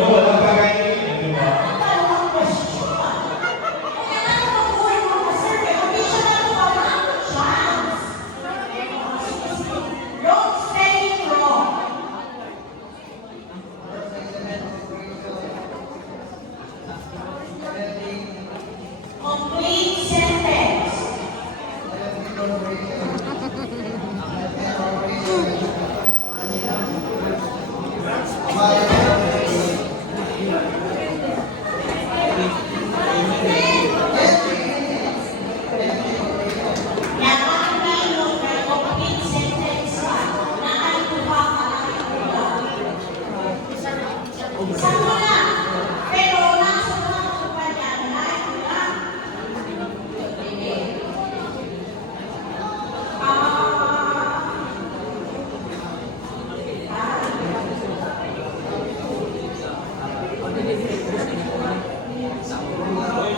Walang kakainin, di ba? Complete sentence.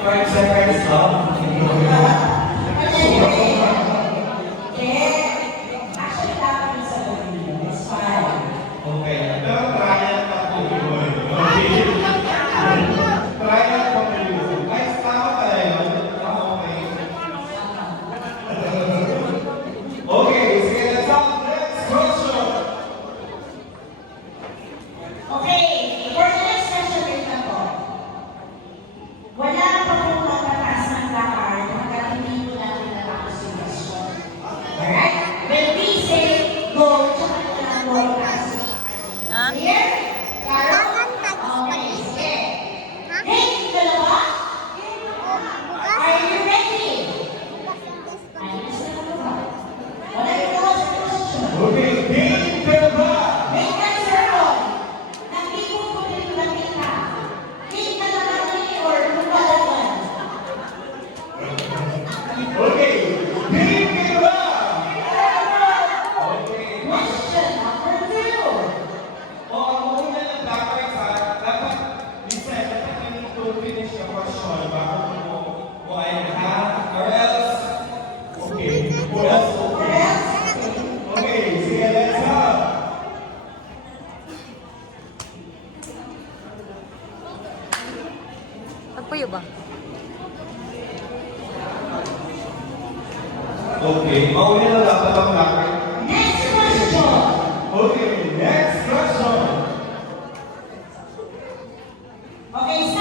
Five seconds up. Okay. Pero trial pa po yun. Okay. Trial pa po yun. Guys, tama pala yun. Okay. Okay, sige, let's up. Next question. Okay, for the next question, wait na po. Wala pa pong magtatas ng lakar hanggang hindi po natin natapos yung question. Alright? When we say go, tsaka ito lang broadcast. Here? Carol? Okay, sige. Hey, dalawa? Are you ready? Ayos na po ba? Wala yung last question. Okay, game ka ba? Make that circle. Hindi ko po dito nakita. Hit na naman ni or lumalaban. Okay, game ka ba? Okay. Question number 2. O, ang una lang dapat dapat, Lisa, dapat yung to finish the question bago mo ay have, or else, okay, or else, okay. Okay, sige, let's go. Pagpuyo ba? Okay, mauna lang dapat ang dapat. Next question. Okay, next question. Okay,